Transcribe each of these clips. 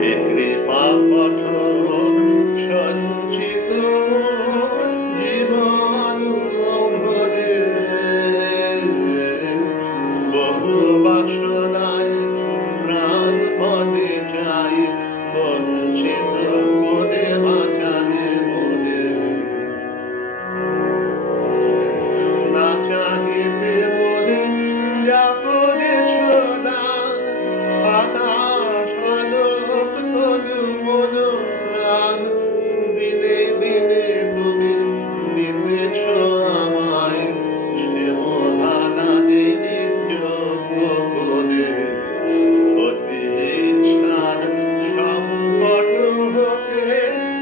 এ কৃপা কঠোর সঞ্চিত জীবন ভরে বহু বাসনায় প্রাণ পদে চাই বঞ্চিত করে বাঁচালে মনে না চাহিতে মনে যা করেছ দান আকাশ আলোক তনু মন প্রাণ দিনে দিনে তুমি দিতেছ আমায় সে মহাদানে যোগ্য করে অতি ইচ্ছার সংকট হতে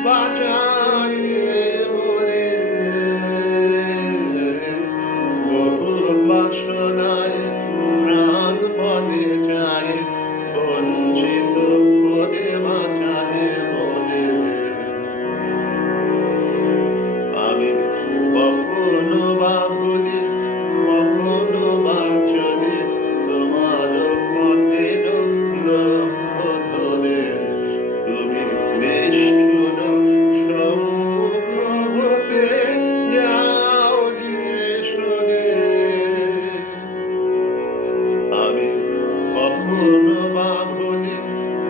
বাঁচাইলে মরে বহু বাসনায় প্রাণ পদে চাই বঞ্চিত করে বাঁচালে মনে আমি কখনো বা ভুলি কখনো বা চলি তোমার পথের লক্ষ্য ধরে তুমি নিষ্ঠুর সম্মুখ হতে যাও দিয়ে সরে আমি কখনো বা ভুলি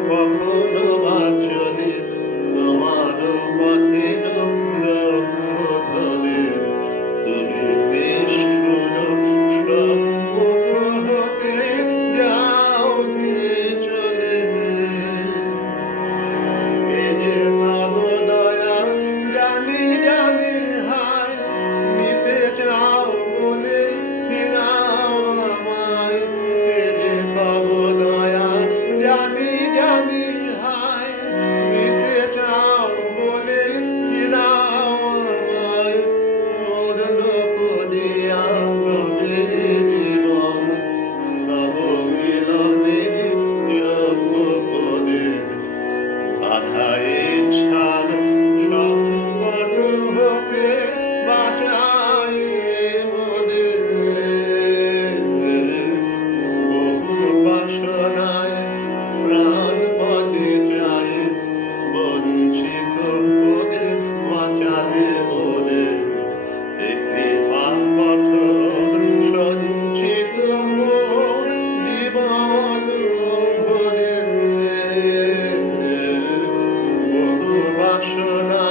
কখনো বা চলি তোমার পথের লক্ষ্য ধরে তুমি নিষ্ঠুর সম্মুখ হতে যাও দিয়ে চলে এ যে তব দয়া জানি জানি হায় নিতে চাও বলে ফিরাও আমায় এ যে তব দয়া জানি জানি হায় নিতে চাও বলে ফিরাও আমায় পূর্ণ করিয়া রবে জীবন তব মিলনে যোগ্য করে আধা ইচ্ছার সংকট হতে বাঁচাইলে মনে বহু বাসনায় প্রাণ পদে চাই বঞ্চিত করে বাঁচালে মনে এ কৃপা কঠোর সঞ্চিত মোর জীবন ভরে বহু বাসনা